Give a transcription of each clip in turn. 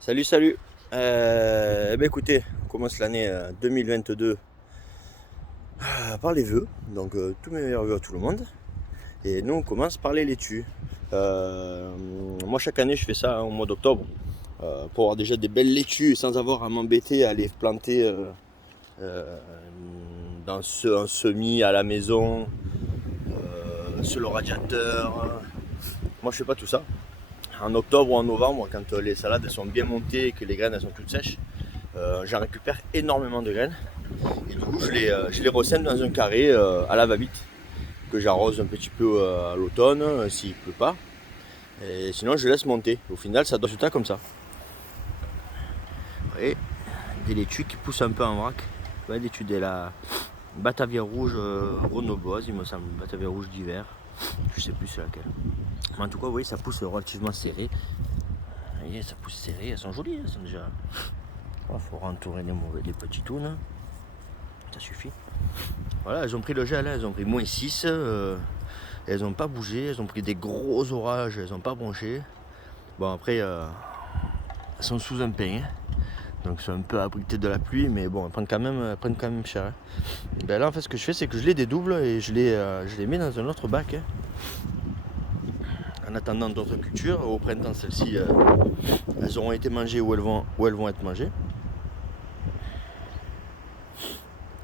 Salut, salut. Écoutez, on commence l'année 2022 par les vœux. Donc tous mes meilleurs vœux à tout le monde. Et nous on commence par les laitues. Moi chaque année je fais ça au mois d'octobre pour avoir déjà des belles laitues sans avoir à m'embêter à les planter euh, dans un semis à la maison, sur le radiateur. Moi je fais pas tout ça. En octobre ou en novembre, quand les salades elles sont bien montées et que les graines elles sont toutes sèches, j'en récupère énormément de graines. Et du coup, je les ressème dans un carré à la va-vite, que j'arrose un petit peu à l'automne, s'il ne pleut pas. Et sinon, je laisse monter. Au final, ça donne du résultat comme ça. Et des laitues qui poussent un peu en vrac. Ouais, laitue de la Batavia rouge grenobloise, il me semble. Batavia rouge d'hiver. Je sais plus c'est laquelle. Mais en tout cas, vous voyez, ça pousse relativement serré. Vous voyez, ça pousse serré. Elles sont jolies, elles sont déjà. Il faut entourer les petits tounes. Ça suffit. Voilà, elles ont pris le gel, elles ont pris -6, elles n'ont pas bougé, elles ont pris des gros orages, elles n'ont pas bronché. Bon après, elles sont sous un pain, donc elles sont un peu abritées de la pluie, mais bon, elles prennent quand même cher. Ben là en fait ce que je fais c'est que je les dédouble et je les mets dans un autre bac. En attendant d'autres cultures, au printemps celles-ci, elles auront été mangées où elles vont être mangées.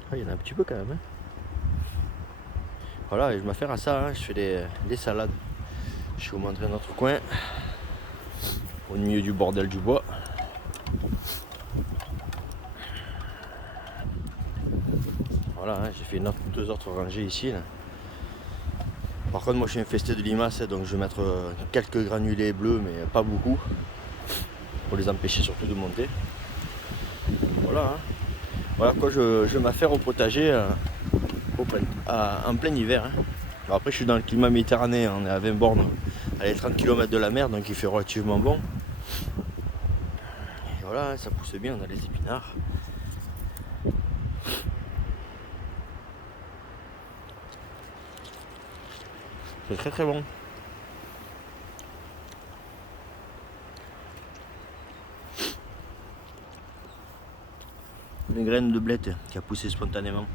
Ah, il y en a un petit peu quand même. Voilà, et je m'affaire à ça, je fais des salades. Je vais vous montrer un autre coin, au milieu du bordel du bois. Voilà, j'ai fait deux autres rangées ici. Là. Par contre, moi je suis infesté de limaces, donc je vais mettre quelques granulés bleus, mais pas beaucoup, pour les empêcher surtout de monter. Voilà, voilà quoi, je m'affaire au potager en plein hiver. Bon, après, je suis dans le climat méditerranéen, on est à 20 bornes, à les 30 km de la mer, donc il fait relativement bon. Et voilà, ça pousse bien, on a les épinards. C'est très très bon. Les graines de blé qui a poussé spontanément.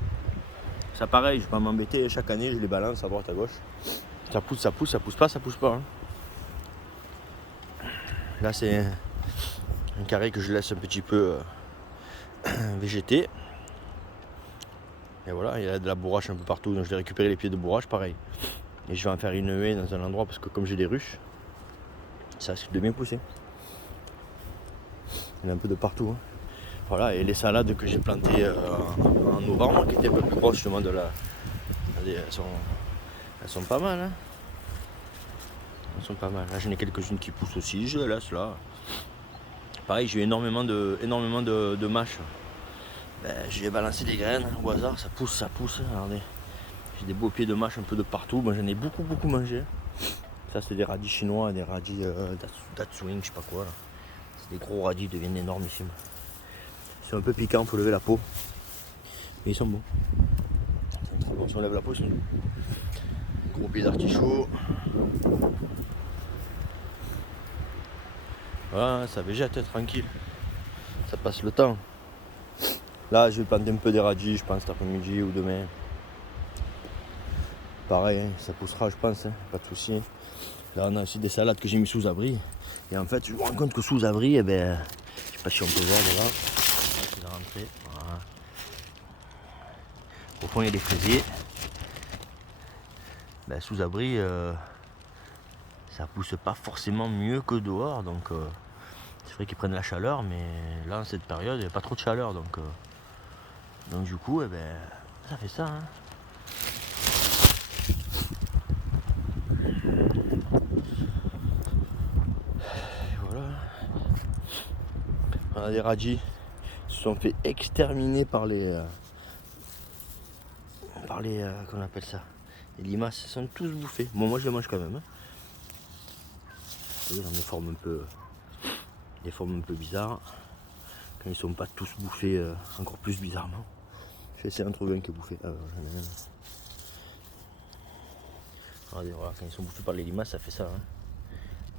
Ça pareil, je vais pas m'embêter, chaque année je les balance à droite à gauche. Ça pousse, ça pousse, ça pousse pas, ça pousse pas. Là c'est un carré que je laisse un petit peu végéter. Et voilà, il y a de la bourrache un peu partout, donc je vais récupérer les pieds de bourrache, pareil. Et je vais en faire une haie dans un endroit parce que comme j'ai des ruches, ça risque de bien pousser. Il y en a un peu de partout. Voilà, et les salades que j'ai plantées en novembre, qui étaient un peu plus grosses justement de la. Elles sont pas mal. Elles sont pas mal. Là j'en ai quelques-unes qui poussent aussi, je les laisse là. Pareil, j'ai eu énormément de mâches. J'ai balancé des graines au hasard, ça pousse. Regardez. J'ai des beaux pieds de mâche un peu de partout. Moi j'en ai beaucoup mangé. Ça c'est des radis chinois, des radis Datsuing, je sais pas quoi là. C'est des gros radis, ils deviennent énormissimes. Ils sont un peu piquants, faut lever la peau. Mais ils sont bons. Ils sont très bons. Si on lève la peau, ils sont bons. Gros pieds d'artichaut. Voilà, ça végète tranquille. Ça passe le temps. Là je vais planter un peu des radis, je pense cet après-midi ou demain. Pareil, hein, ça poussera je pense, hein, pas de soucis. Là on a aussi des salades que j'ai mis sous abri. Et en fait je me rends compte que sous abri, je sais pas si on peut voir là. C'est la rentrée. Voilà. Au fond il y a des fraisiers. Sous abri ça pousse pas forcément mieux que dehors, donc c'est vrai qu'ils prennent la chaleur, mais là en cette période il n'y a pas trop de chaleur, donc du coup ça fait ça. Hein. Voilà. On a des radis qui se sont fait exterminer par les comment on appelle ça, les limaces. Ils sont tous bouffés. Bon, moi je les mange quand même. Hein. Vous voyez, dans des formes un peu bizarres. Quand ils sont pas tous bouffés encore plus bizarrement. Je vais essayer d'en trouver un qui est bouffé. Regardez, voilà, quand ils sont bouffés par les limaces, ça fait ça. Hein.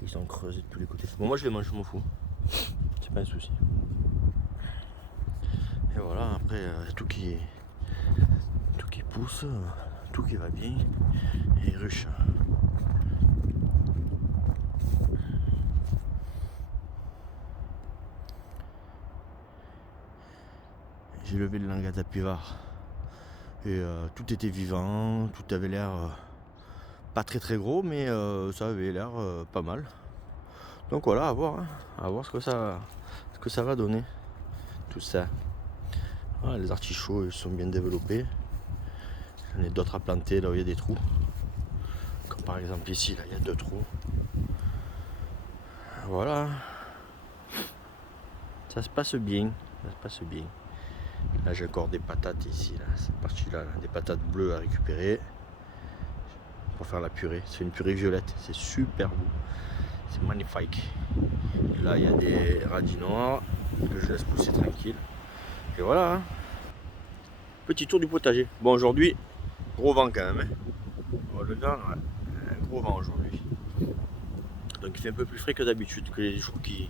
Ils sont creusés de tous les côtés. Bon, moi je les mange, je m'en fous. pas un souci. Et voilà, après tout qui pousse, tout qui va bien, et les ruches. J'ai levé le langata pivard et tout était vivant, tout avait l'air pas très gros, mais ça avait l'air pas mal. Donc voilà, à voir ce que ça va donner, tout ça. Voilà, les artichauts ils sont bien développés. J'en ai d'autres à planter là où il y a des trous. Comme par exemple ici, là il y a 2 trous. Voilà. Ça se passe bien. Là j'ai encore des patates ici, là, cette partie-là, des patates bleues à récupérer pour faire la purée. C'est une purée violette, c'est super beau, c'est magnifique. Et là il y a des radis noirs que je laisse pousser tranquille. Et voilà, hein. Petit tour du potager. Bon, aujourd'hui, gros vent quand même. Hein. Oh, le vent, ouais, un gros vent aujourd'hui. Donc il fait un peu plus frais que d'habitude, que les jours qui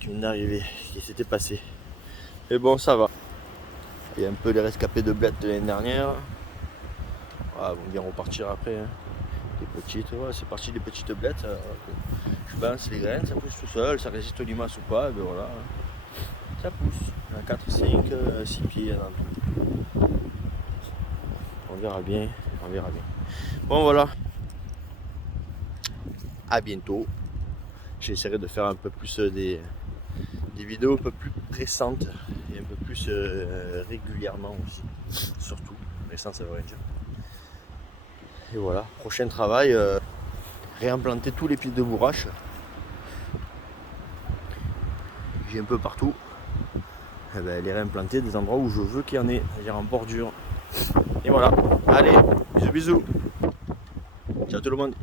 viennent d'arriver, qui s'étaient passés. Mais bon, ça va. Il y a un peu les rescapés de blettes de l'année dernière. Voilà, vont bien repartir après. Hein. Des petites, ouais, c'est parti des petites blettes. Je balance les graines, ça pousse tout seul, ça résiste aux limaces ou pas, et ben voilà. Ça pousse. Il y en a 4, 5, 6 pieds dans tout. On verra bien. Bon voilà. À bientôt. J'essaierai de faire un peu plus des vidéos un peu plus pressantes et un peu plus régulièrement aussi. Surtout. Récent ça veut rien dire. Et voilà, prochain travail, réimplanter tous les pieds de bourrache. J'ai un peu partout. Et ben, les réimplanter des endroits où je veux qu'il y en ait, c'est-à-dire en bordure. Et voilà, allez, bisous. Ciao tout le monde.